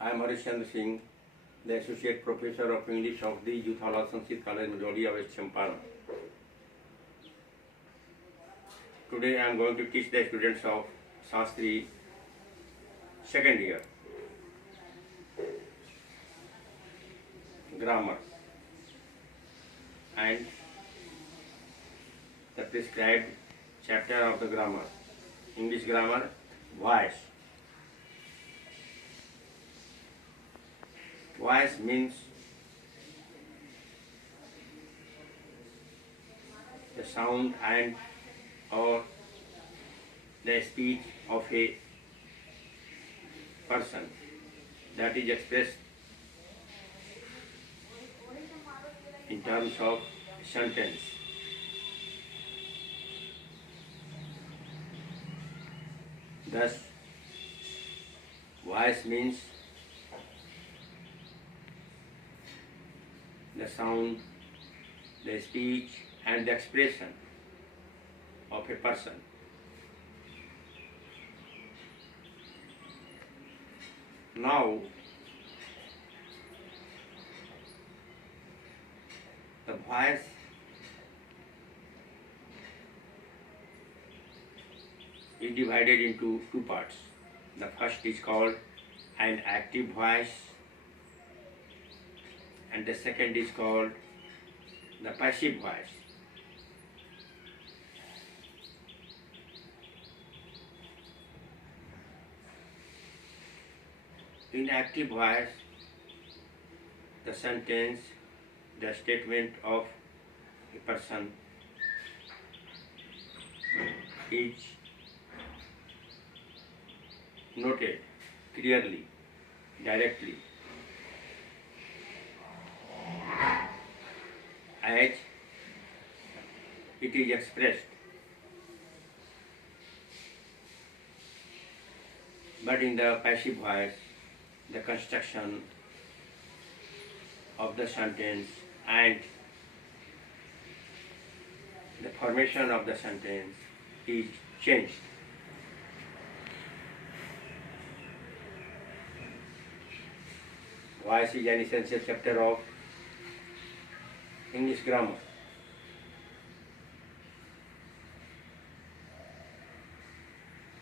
I am Harischandra Singh, the Associate Professor of English of the Youth Hall of Sanskrit College, Majoli, West Champaran. Today I am going to teach the students of Shastri second year grammar and the prescribed chapter of the grammar. English grammar, voice. Voice means the sound and or the speech of a person that is expressed in terms of sentence. Thus, voice means the sound, the speech and the expression of a person. Now, the voice is divided into two parts. The first is called an active voice and the second is called the passive voice. In active voice, the sentence, the statement of a person is noted clearly, directly, as it is expressed. But in the passive voice, the construction of the sentence and the formation of the sentence is changed. Voice is an essential chapter of English grammar.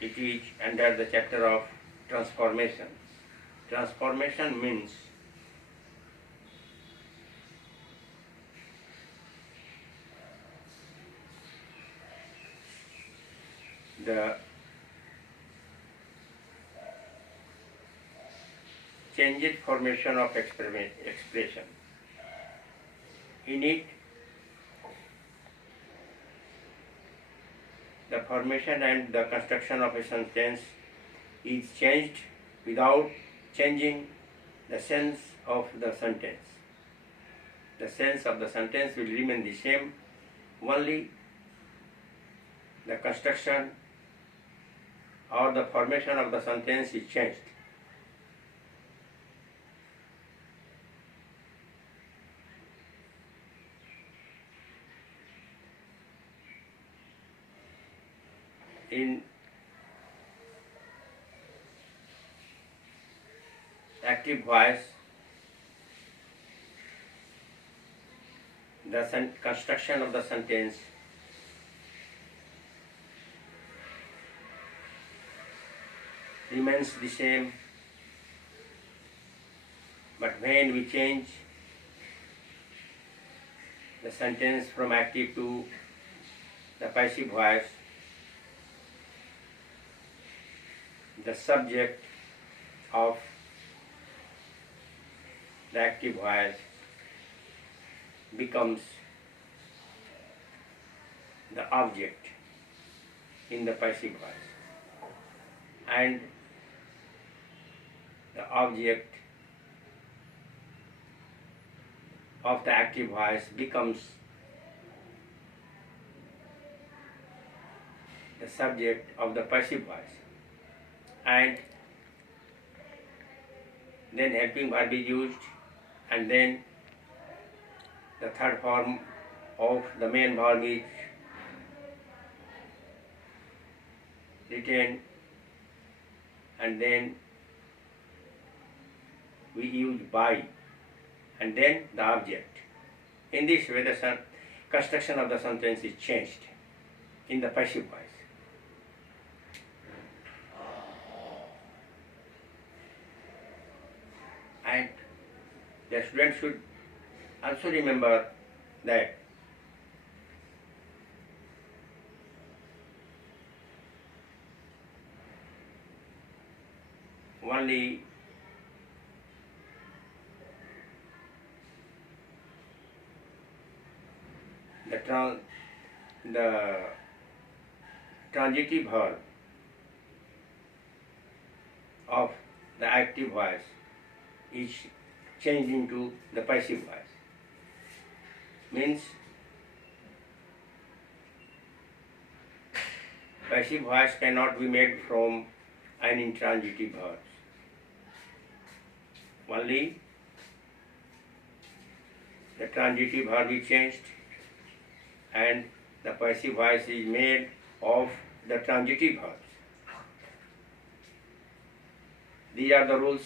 It is under the chapter of transformation. Transformation means the changed formation of expression. In it, the formation and the construction of a sentence is changed without changing the sense of the sentence. The sense of the sentence will remain the same, only the construction or the formation of the sentence is changed. In active voice, the construction of the sentence remains the same, but when we change the sentence from active to the passive voice, the subject of the active voice becomes the object in the passive voice, and the object of the active voice becomes the subject of the passive voice, and then helping verb is used, and then the third form of the main verb is written, and then we use by, and then the object. In this way, the construction of the sentence is changed in the passive voice. And the student should also remember that only the transitive verb of the active voice is changed into the passive voice. Means passive voice cannot be made from an intransitive verb. Only the transitive verb is changed and the passive voice is made of the transitive verbs. These are the rules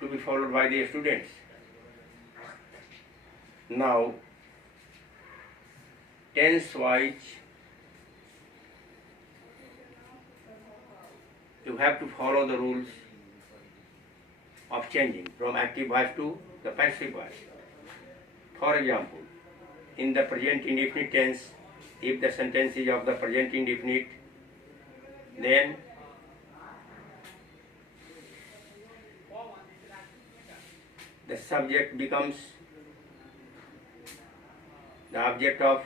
to be followed by the students. Now, tense-wise, you have to follow the rules of changing from active voice to the passive voice. For example, in the present indefinite tense, if the sentence is of the present indefinite, then the subject becomes the object of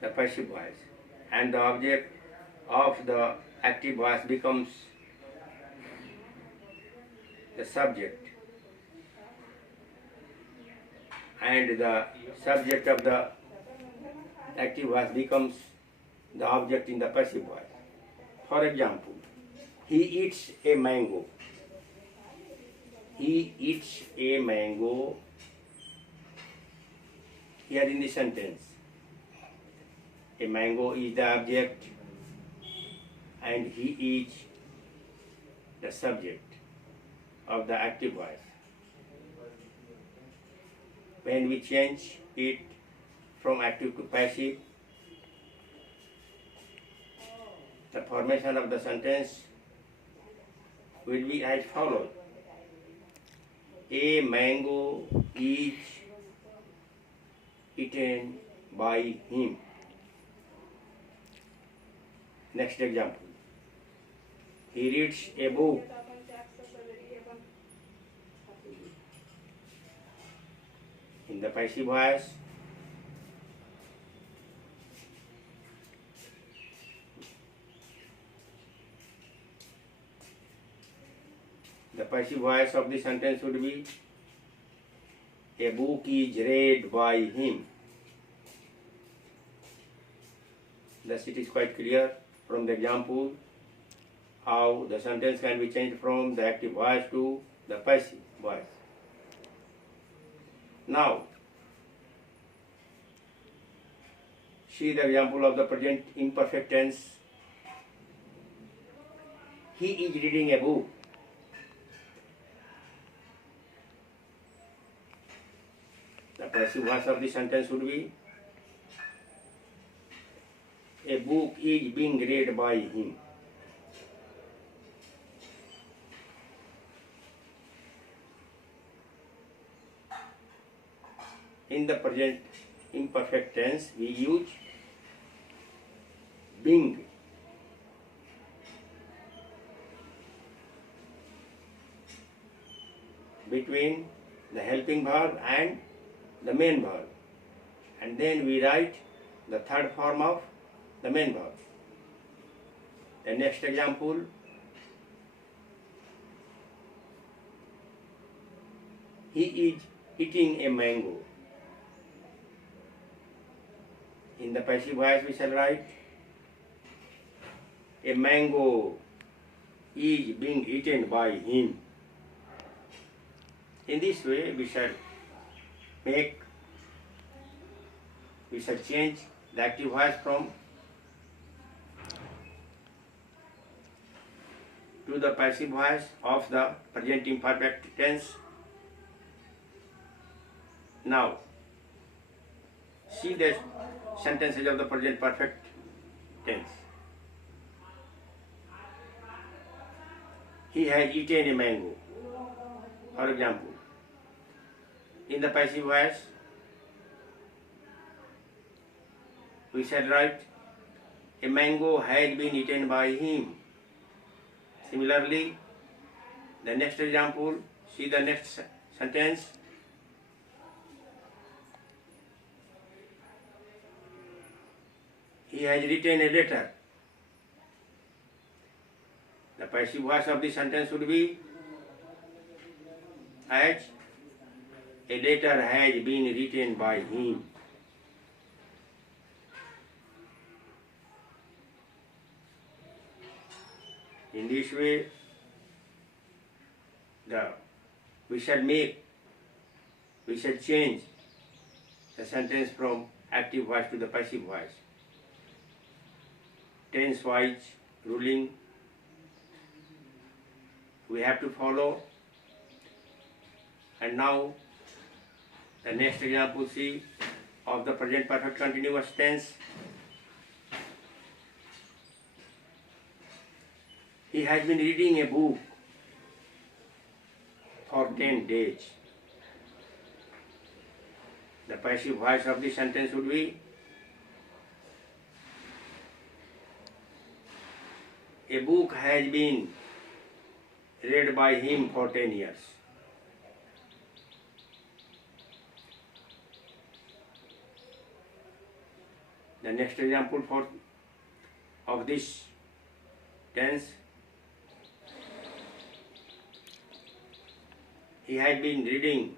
the passive voice, and the object of the active voice becomes the subject, and the subject of the active voice becomes the object in the passive voice. For example, he eats a mango. He eats a mango. Here in the sentence, a mango is the object and he eats the subject of the active voice. When we change it from active to passive, the formation of the sentence will be as follows. A mango is eaten by him. Next example. He reads a book. In the passive voice, the passive voice of the sentence would be a book is read by him. Thus it is quite clear from the example how the sentence can be changed from the active voice to the passive voice. Now, see the example of the present imperfect tense. He is reading a book. The passive voice of the sentence would be a book is being read by him. In the present imperfect tense, we use being. Between the helping verb and the main verb, and then we write the third form of the main verb. The next example, he is eating a mango. In the passive voice we shall write a mango is being eaten by him. In this way we shall change the active voice to the passive voice of the present imperfect tense. Now, see the sentences of the present perfect tense. He has eaten a mango, for example. In the passive voice, we said, right, a mango has been eaten by him. Similarly, the next example, see the next sentence. He has written a letter. The passive voice of the sentence would be as a letter has been written by him. In this way, we shall change the sentence from active voice to the passive voice. Tense-wise ruling we have to follow. And now the next example, see, of the present perfect continuous tense. He has been reading a book for 10 days. The passive voice of the sentence would be a book has been read by him for 10 years. The next example of this tense, he had been reading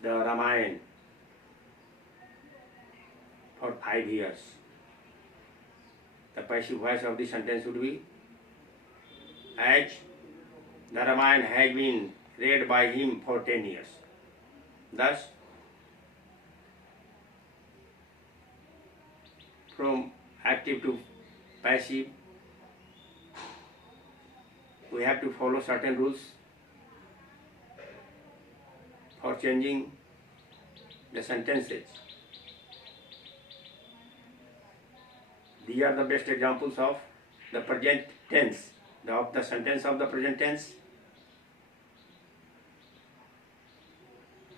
the Ramayana for 5 years. The passive voice of the sentence would be as the Ramayana has been read by him for 10 years. Thus, from active to passive, we have to follow certain rules for changing the sentences. These are the best examples of the present tense, of the sentence of the present tense.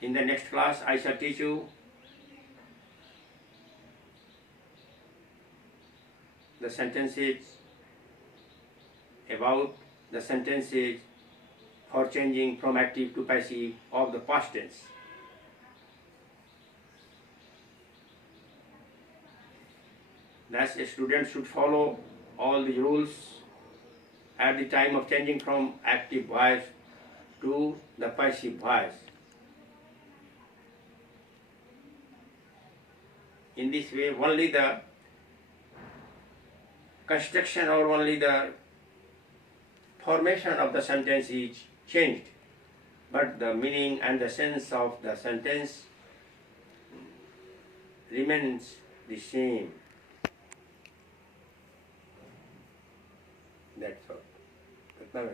In the next class, I shall teach you the sentences about the sentences for changing from active to passive of the past tense. Thus, a student should follow all the rules at the time of changing from active voice to the passive voice. In this way, only the construction or only the formation of the sentence is changed, but the meaning and the sense of the sentence remains the same. That's all.